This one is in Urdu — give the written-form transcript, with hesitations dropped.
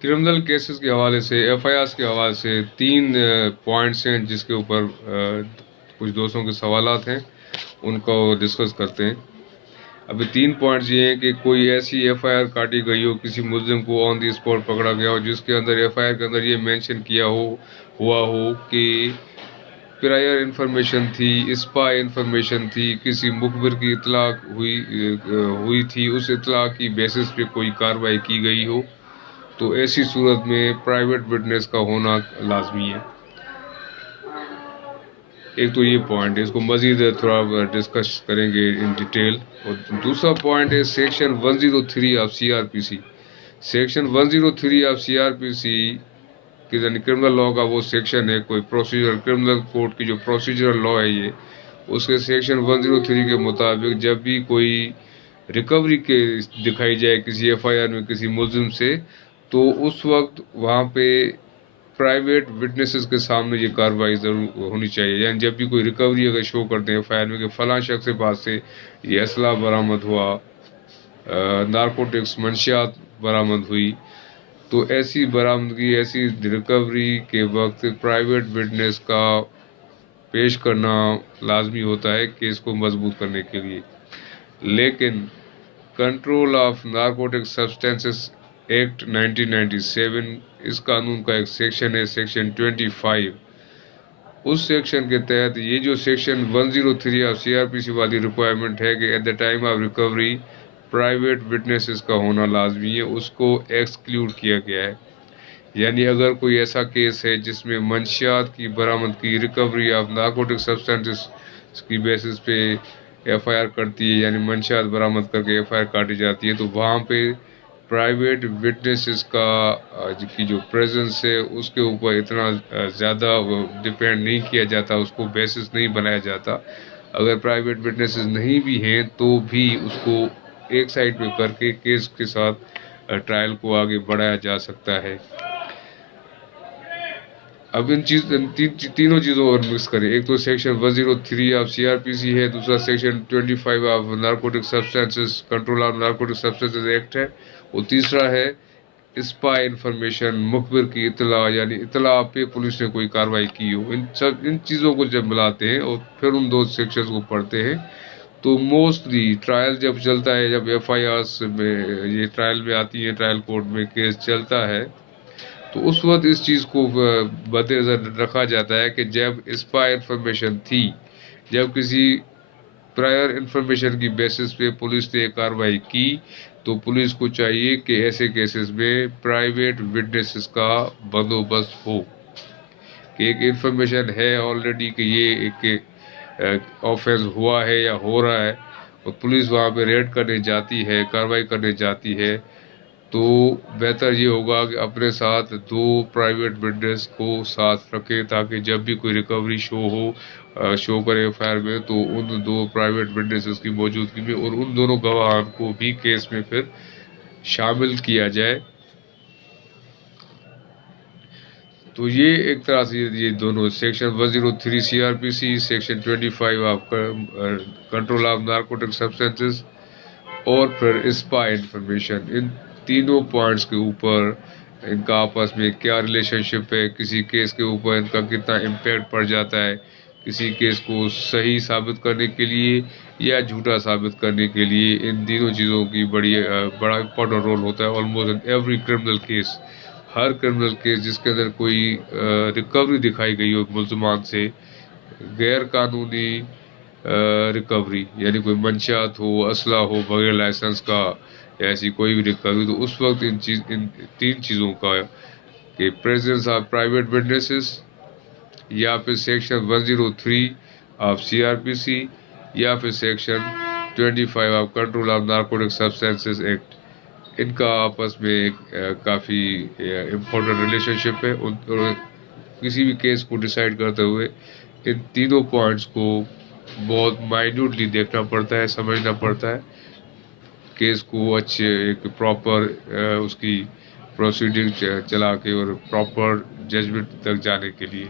کرمنل کیسز کے حوالے سے ایف آئی آرز کے حوالے سے 3 پوائنٹس ہیں جس کے اوپر کچھ دوستوں کے سوالات ہیں، ان کو ڈسکس کرتے ہیں۔ ابھی 3 پوائنٹس یہ ہیں کہ کوئی ایسی ایف آئی آر کاٹی گئی ہو، کسی ملزم کو آن دی اسپاٹ پکڑا گیا ہو جس کے اندر ایف آئی آر کے اندر یہ مینشن کیا ہوا ہو کہ پرائر انفارمیشن تھی، اسپائی انفارمیشن تھی، کسی مخبر کی اطلاع ہوئی تھی، اس اطلاع کی بیسس پہ کوئی کارروائی کی گئی ہو، تو ایسی صورت میں پرائیویٹ وٹنس کا ہونا لازمی ہے۔ ایک تو یہ پوائنٹ ہے، اس کو مزید تھوڑا ڈسکس کریں گے ان ڈیٹیل۔ اور دوسرا پوائنٹ ہے section 103 of C R P C. Section 103 of C R P C یعنی کرمنل لاء کا وہ سیکشن ہے، کوئی پروسیجر کرمنل کوڈ کی جو پروسیجرل لاء ہے یہ، اس کے سیکشن 103 کے مطابق جب بھی کوئی ریکوری کے دکھائی جائے کسی ایف آئی آر میں کسی ملزم سے، تو اس وقت وہاں پہ پرائیویٹ وٹنسز کے سامنے یہ کارروائی ضرور ہونی چاہیے۔ یعنی جب بھی کوئی ریکوری اگر شو کرتے ہیں ایف آئی آر میں کہ فلاں شخص کے پاس سے یہ اسلحہ برآمد ہوا، نارکوٹکس منشیات برآمد ہوئی، تو ایسی برآمدگی، ایسی ریکوری کے وقت پرائیویٹ وٹنس کا پیش کرنا لازمی ہوتا ہے کیس کو مضبوط کرنے کے لیے۔ لیکن control of narcotic substances act 1997، اس قانون کا ایک سیکشن ہے سیکشن 25۔ اس سیکشن کے تحت یہ جو section 103 of C R P C والی ریکوائرمنٹ ہے کہ at the time of recovery private witnesses کا ہونا لازمی ہے، اس کو ایکسکلیوڈ کیا گیا ہے۔ یعنی اگر کوئی ایسا کیس ہے جس میں منشیات کی برآمد کی ریکوری آف نارکوٹک سبسٹینسز کی بیسس پہ ایف آئی آر کرتی ہے، یعنی منشیات برآمد کر کے ایف آئی آر کاٹی جاتی ہے، تو وہاں پہ پرائیویٹ وٹنسز کی جو پریزنس ہے اس کے اوپر اتنا زیادہ ڈپینڈ نہیں کیا جاتا، اس کو بیسس نہیں بنایا جاتا۔ اگر پرائیویٹ وٹنسز نہیں بھی ہیں تو بھی اس کو ایک سائڈ پہ کر کے کیس کے ساتھ ٹرائل کو آگے بڑھایا جا سکتا ہے۔ اب ان تینوں چیزوں اور مکس کریں۔ ایک تو section 103 of C R P C ہے، دوسرا section 25 of narcotic substances control of narcotic substances act ہے، اور تیسرا ہے اسپائی انفارمیشن، مخبر کی اطلاع، یعنی اطلاع پہ پولیس نے کوئی کارروائی کی ہو۔ ان چیزوں کو جب ملاتے ہیں اور پھر ان دو سیکشنز کو پڑھتے ہیں تو موسٹلی ٹرائل جب چلتا ہے، جب ایف آئی آرز میں یہ ٹرائل میں آتی ہیں، ٹرائل کورٹ میں کیس چلتا ہے، تو اس وقت اس چیز کو مد نظر رکھا جاتا ہے کہ جب اسپائی انفارمیشن تھی، جب کسی پرائر انفارمیشن کی بیسس پہ پولیس نے کارروائی کی، تو پولیس کو چاہیے کہ ایسے کیسز میں پرائیویٹ وٹنسز کا بندوبست ہو، کہ ایک انفارمیشن ہے آلریڈی کہ یہ ایک آفینس ہوا ہے یا ہو رہا ہے، اور پولیس وہاں پہ ریڈ کرنے جاتی ہے، کارروائی کرنے جاتی ہے، تو بہتر یہ ہوگا کہ اپنے ساتھ 2 پرائیویٹ وٹنس کو ساتھ رکھیں، تاکہ جب بھی کوئی ریکوری شو کرے ایف آئی آر میں تو ان 2 پرائیویٹ وٹنسز کی موجودگی میں اور ان دونوں گواہان کو بھی کیس میں پھر شامل کیا جائے۔ تو یہ ایک طرح سے یہ دونوں section 103 C R P C, section 25 of control of narcotic substances, اور پھر اسپائی انفارمیشن، ان تینوں پوائنٹس کے اوپر ان کا آپس میں کیا ریلیشن شپ ہے، کسی کیس کے اوپر ان کا کتنا امپیکٹ پڑ جاتا ہے، کسی کیس کو صحیح ثابت کرنے کے لیے یا جھوٹا ثابت کرنے کے لیے، ان تینوں چیزوں کی بڑا امپورٹنٹ رول ہوتا ہے almost in every criminal case. Hare criminal case جس کے اندر کوئی ریکوری دکھائی گئی ہو ملزمان سے، غیر قانونی ریکوری، یعنی کوئی منشیات ہو، اسلحہ ہو بغیر لائسنس کا، یا ایسی کوئی بھی ریکوری، تو اس وقت ان 3 چیزوں کا کہ پریزنس آف پرائیویٹ وٹنسز، یا پھر section 103 of C R P C, یا پھر section 25 of control of narcotic substances act, ان کا آپس میں کافی امپورٹنٹ ریلیشن شپ ہے، اور کسی بھی کیس کو ڈیسائیڈ کرتے ہوئے ان تینوں پوائنٹس کو بہت مائنیوٹلی دیکھنا پڑتا ہے، سمجھنا پڑتا ہے، کیس کو اچھے ایک پراپر اس کی پروسیڈنگ چلا کے اور پراپر ججمنٹ تک جانے کے لیے۔